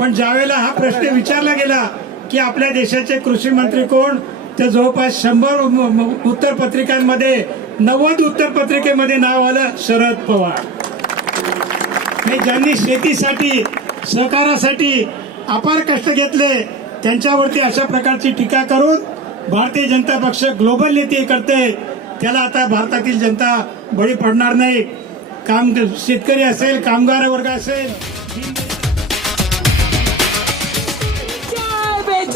पण ज्यावेळेला हा प्रश्न विचारला गेला की आपल्या देशाचे कृषी मंत्री कोण तर जवळपास शंभर उत्तर पत्रिकांमध्ये उत्तरपत्रिकांमध्ये नव्वद उत्तरपत्रिकेमध्ये नाव आलं शरद पवार. ज्यांनी शेतीसाठी सहकारासाठी अपार कष्ट घेतले त्यांच्यावरती अशा प्रकारची टीका करून भारतीय जनता पक्ष ग्लोबल नीती करते त्याला आता भारतातील जनता बळी पडणार नाही. काम शेतकरी असेल कामगार वर्ग असेल चाय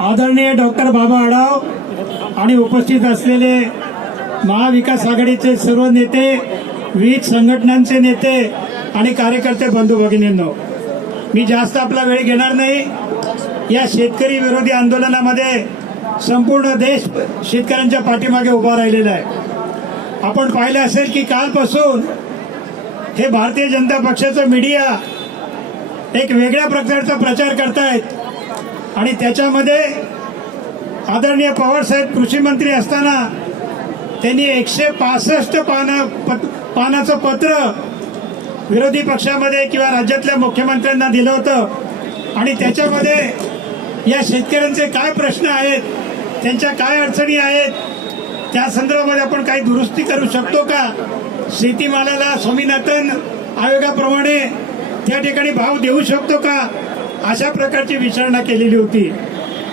आदरणीय डॉक्टर बाबा आढाव आणि उपस्थित असलेले महाविकास आघाडीचे सर्व नेते विविध संघटनांचे नेते आणि कार्यकर्ते बंधू भगिनींनो मी जास्त आपला वेळ घेणार नाही. या शेतकरी विरोधी आंदोलनामध्ये संपूर्ण देश शेतकऱ्यांच्या पाठीमागे उभा राहिलेला आहे. आपण पाहिलं असेल की कालपासून हे भारतीय जनता पक्षाचं मीडिया एक वेगळ्या प्रकारचा प्रचार करतायत. आणि त्याच्यामध्ये आदरणीय पवारसाहेब कृषी मंत्री असताना त्यांनी एकशे पासष्ट पानं पत- पानाचं पत्र विरोधी पक्षामध्ये किंवा राज्यातल्या मुख्यमंत्र्यांना दिलं होतं. आणि त्याच्यामध्ये या शेतकऱ्यांचे काय प्रश्न आहेत त्यांच्या काय अडचणी आहेत त्या संदर्भामध्ये आपण काही दुरुस्ती करू शकतो का? शेतीमालाला स्वामीनाथन आयोगाप्रमाणे त्या ठिकाणी भाव देऊ शकतो का? अशा प्रकारची विचारणा केलेली होती.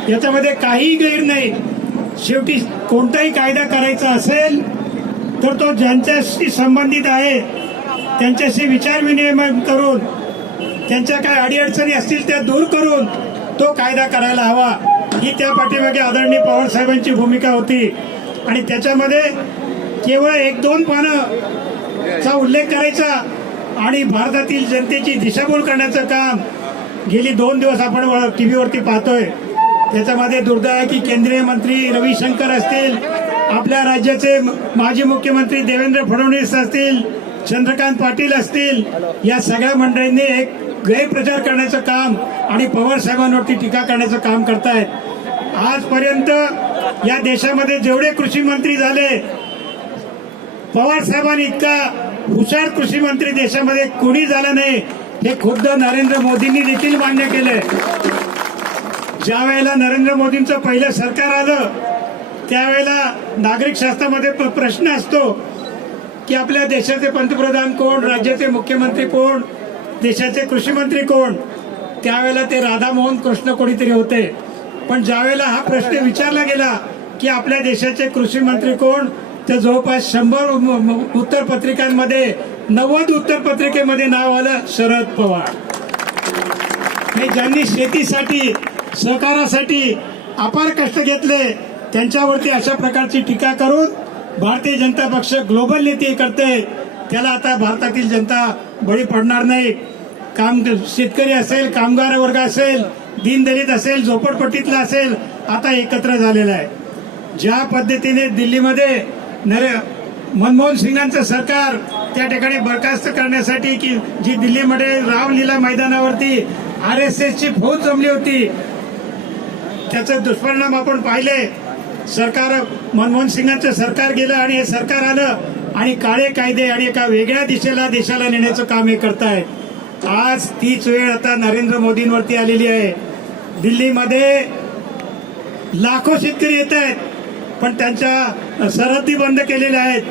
याच्यामध्ये काही गैर नाही. शेवटी कोणताही कायदा करायचा असेल तर तो ज्यांच्याशी संबंधित आहे त्यांच्याशी विचारविनिमय करून त्यांच्या काय अडीअडचणी असतील त्या दूर करून तो कायदा करायला हवा. ही त्या पाठीमागे आदरणीय पवार साहेबांची भूमिका होती. आणि त्याच्यामध्ये केवळ एक दोन पानं चा उल्लेख करायचा आणि भारतातील जनतेची दिशाभूल करण्याचं काम गेली दोन दिवस आपण टीव्हीवरती पाहतोय. त्याच्यामध्ये दुर्दैव आहे की केंद्रीय मंत्री रविशंकर असतील आपल्या राज्याचे माजी मुख्यमंत्री देवेंद्र फडणवीस असतील चंद्रकांत पाटील असतील या सगळ्या मंडळींनी एक गैरप्रचार करण्याचं काम आणि पवार साहेबांवरती टीका करण्याचं काम करतायत. आजपर्यंत या देशामध्ये जेवढे कृषी मंत्री झाले पवार साहेबांनी इतका हुशार कृषी मंत्री देशामध्ये कोणी झाला नाही. हे खुद्द नरेंद्र मोदींनी देखील मान्य केलंय. ज्या वेळेला नरेंद्र मोदींचं पहिलं सरकार आलं त्यावेळेला नागरिक शास्त्रामध्ये प्रश्न असतो की आपल्या देशाचे पंतप्रधान कोण राज्याचे मुख्यमंत्री कोण देशाचे कृषी मंत्री कोण? त्यावेळेला ते राधामोहन कृष्ण कोणीतरी होते. पण ज्यावेळेला हा प्रश्न विचारला गेला की आपल्या देशाचे कृषी मंत्री कोण तर जवळपास शंभर म- पत्रिकांमध्ये नव्वद उत्तरपत्रिकेमध्ये नाव आलं शरद पवार. हे ज्यांनी शेतीसाठी सहकारासाठी अपार कष्ट घेतले त्यांच्यावरती अशा प्रकारची टीका करून भारतीय जनता पक्ष ग्लोबल नीती करते त्याला आता भारतातील जनता बळी पडणार नाही. काम शेतकरी असेल कामगार वर्ग असेल दीनदलित असेल झोपडपट्टीतला असेल आता एकत्र झालेला आहे. ज्या पद्धतीने दिल्लीमध्ये नरे मनमोहन सिंगांचं सरकार त्या ठिकाणी बरखास्त करण्यासाठी की जी दिल्लीमध्ये रामलीला मैदानावरती आर एस एसची फौज जमली होती त्याचे दुष्परिणाम आपण पाहिले. सरकार मनमोहन सिंगांचं सरकार गेलं आणि हे सरकार आलं आणि काळे कायदे आणि एका वेगळ्या दिशेला देशाला नेण्याचं काम हे करतायत आज तीच वेळ आता नरेंद्र मोदींवरती आलेली आहे. दिल्लीमध्ये लाखो शेतकरी येत आहेत पण त्यांच्या सरहद्दी बंद केलेल्या आहेत.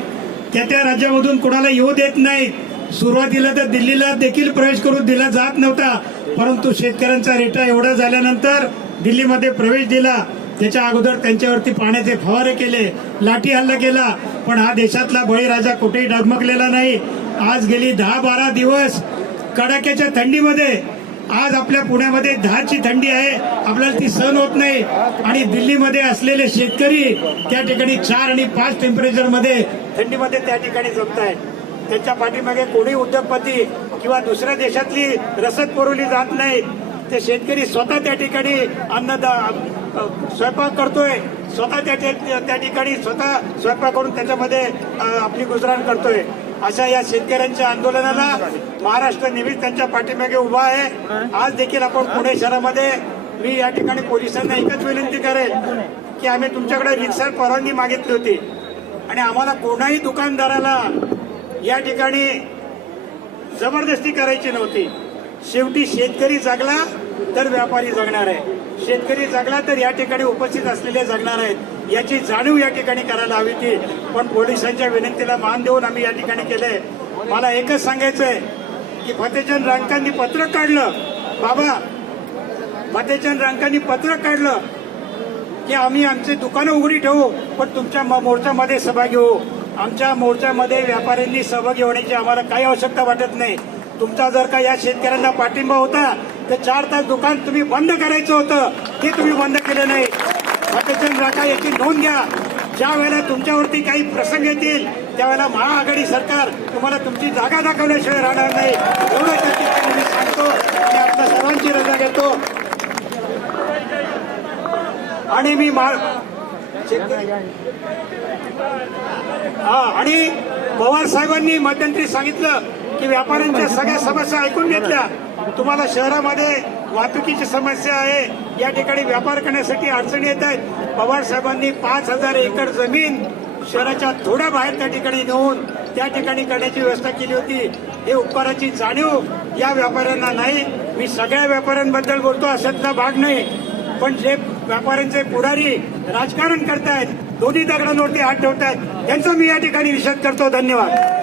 त्या त्या राज्यामधून कोणाला येऊ देत नाहीत. सुरुवातीला तर दिल्लीला देखील प्रवेश करून दिला जात नव्हता. परंतु शेतकऱ्यांचा रेटा एवढा झाल्यानंतर दिल्लीमध्ये प्रवेश दिला. त्याच्या अगोदर त्यांच्यावरती पाण्याचे फवारे केले लाठी हल्ला केला. पण हा देशातला बळीराजा कुठेही डगमगलेला नाही. आज गेली दहा बारा दिवस कडाक्याच्या थंडीमध्ये आज आपल्या पुण्यामध्ये दहाची थंडी आहे. आपल्याला ती सहन होत नाही. आणि दिल्लीमध्ये असलेले शेतकरी त्या ठिकाणी चार आणि पाच टेम्परेचरमध्ये थंडीमध्ये त्या ठिकाणी जमत आहेत त्यांच्या पाठीमागे कोणी उद्योगपती किंवा दुसऱ्या देशातली रसद पुरवली जात नाही. ते शेतकरी स्वतः त्या ठिकाणी अन्नदा स्वयंपाक करतोय. स्वतः त्या त्या ठिकाणी स्वतः स्वयंपाक करून त्याच्यामध्ये आपली गुजराण करतोय. अशा या शेतकऱ्यांच्या आंदोलनाला महाराष्ट्र नेहमीच त्यांच्या पाठीमागे उभा आहे. आज देखील आपण पुणे शहरामध्ये मी या ठिकाणी पोलिसांना एकच विनंती करेल की आम्ही तुमच्याकडे रिक्सर परवानगी मागितली होती. आणि आम्हाला कोणाही दुकानदाराला या ठिकाणी जबरदस्ती करायची नव्हती. शेवटी शेतकरी जगला तर व्यापारी जगणार आहे. शेतकरी जगला तर या ठिकाणी उपस्थित असलेले जगणार आहेत. याची जाणीव या ठिकाणी करायला हवी ती पण पोलिसांच्या विनंतीला मान देऊन आम्ही या ठिकाणी केलंय. मला एकच सांगायचंय की फतेचंद रांकांनी पत्रक काढलं. बाबा फतेचंद रांकांनी पत्रक काढलं की आम्ही आमचे दुकानं उघडी ठेवू पण तुमच्या म- मोर्चामध्ये सहभागी घेऊ आमच्या मोर्चामध्ये व्यापाऱ्यांनी सहभागी होण्याची आम्हाला काही आवश्यकता वाटत नाही. तुमचा जर का या शेतकऱ्यांना पाठिंबा होता तर चार तास दुकान तुम्ही बंद करायचं होतं ते तुम्ही बंद केलं नाही. फतेचंद राठा याची नोंद घ्या. ज्या वेळेला तुमच्यावरती काही प्रसंग येतील त्यावेळेला महाआघाडी सरकार तुम्हाला तुमची जागा दाखवल्याशिवाय राहणार नाही. एवढं त्या मी सांगतो मी आपल्या सर्वांची रजा घेतो. आणि मी मा- हा आणि पवार साहेबांनी मध्यंतरी सांगितलं की व्यापाऱ्यांच्या सगळ्या समस्या ऐकून घेतल्या. तुम्हाला शहरामध्ये वाहतुकीची समस्या आहे. या ठिकाणी व्यापार करण्यासाठी अडचणी येत आहेत. पवार साहेबांनी पाच हजार एकर जमीन शहराच्या थोड्या बाहेर त्या ठिकाणी नेऊन त्या ठिकाणी करण्याची व्यवस्था केली होती. हे उपकाराची जाणीव या व्यापाऱ्यांना नाही. मी सगळ्या व्यापाऱ्यांबद्दल बोलतो अशातला भाग नाही. पण जे व्यापाऱ्यांचे पुढारी राजकारण करतायत दोन्ही दगडांवरती हात ठेवतायत त्यांचा मी या ठिकाणी निषेध करतो. धन्यवाद.